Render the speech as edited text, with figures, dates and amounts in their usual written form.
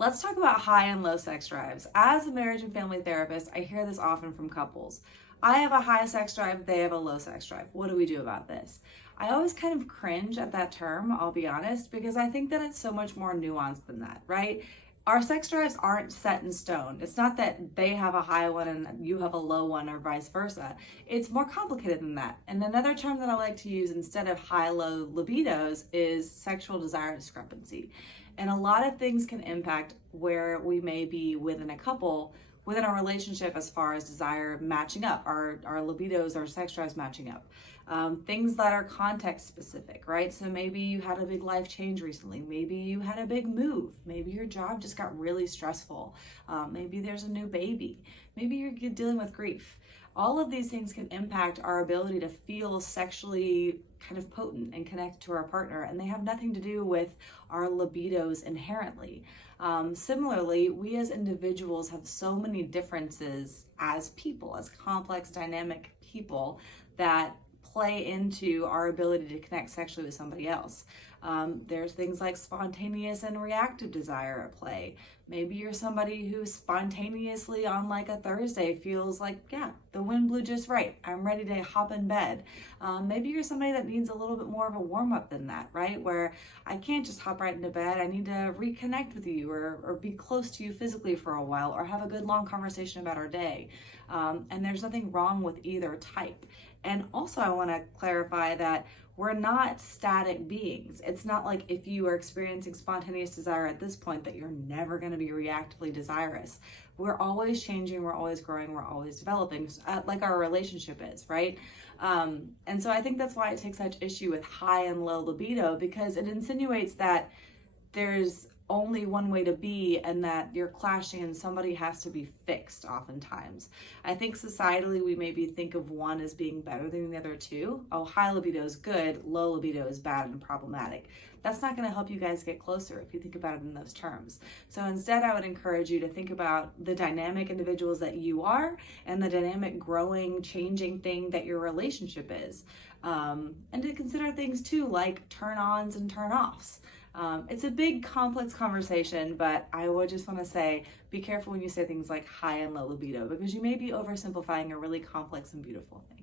Let's talk about high and low sex drives. As a marriage and family therapist, I hear this often from couples. I have a high sex drive, they have a low sex drive. What do we do about this? I always kind of cringe at that term, I'll be honest, because I think that it's so much more nuanced than that, right? Our sex drives aren't set in stone. It's not that they have a high one and you have a low one or vice versa. It's more complicated than that. And another term that I like to use instead of high-low libidos is sexual desire discrepancy. And a lot of things can impact where we may be within a couple, within our relationship as far as desire matching up, our libidos, our sex drives matching up. Things that are context specific, right? So maybe you had a big life change recently. Maybe you had a big move. Maybe your job just got really stressful. Maybe there's a new baby. Maybe you're dealing with grief. All of these things can impact our ability to feel sexually kind of potent and connect to our partner, and they have nothing to do with our libidos inherently. Similarly, we as individuals have so many differences as people, as complex, dynamic people that play into our ability to connect sexually with somebody else. There's things like spontaneous and reactive desire at play. Maybe you're somebody who spontaneously on like a Thursday feels like, yeah, the wind blew just right. I'm ready to hop in bed. Maybe you're somebody that needs a little bit more of a warm up than that, right? Where I can't just hop right into bed. I need to reconnect with you or be close to you physically for a while or have a good long conversation about our day. And there's nothing wrong with either type. And also I want to clarify that we're not static beings. It's not like if you are experiencing spontaneous desire at this point that you're never going to be reactively desirous. We're always changing, we're always growing, we're always developing, like our relationship is, right? And so I think that's why I take such issue with high and low libido, because it insinuates that there's only one way to be and that you're clashing and somebody has to be fixed oftentimes. I think societally we maybe think of one as being better than the other two. Oh, high libido is good, low libido is bad and problematic. That's not going to help you guys get closer if you think about it in those terms. So instead, I would encourage you to think about the dynamic individuals that you are and the dynamic growing, changing thing that your relationship is. And to consider things too like turn-ons and turn-offs. It's a big, complex conversation, but I would just want to say, be careful when you say things like high and low libido, because you may be oversimplifying a really complex and beautiful thing.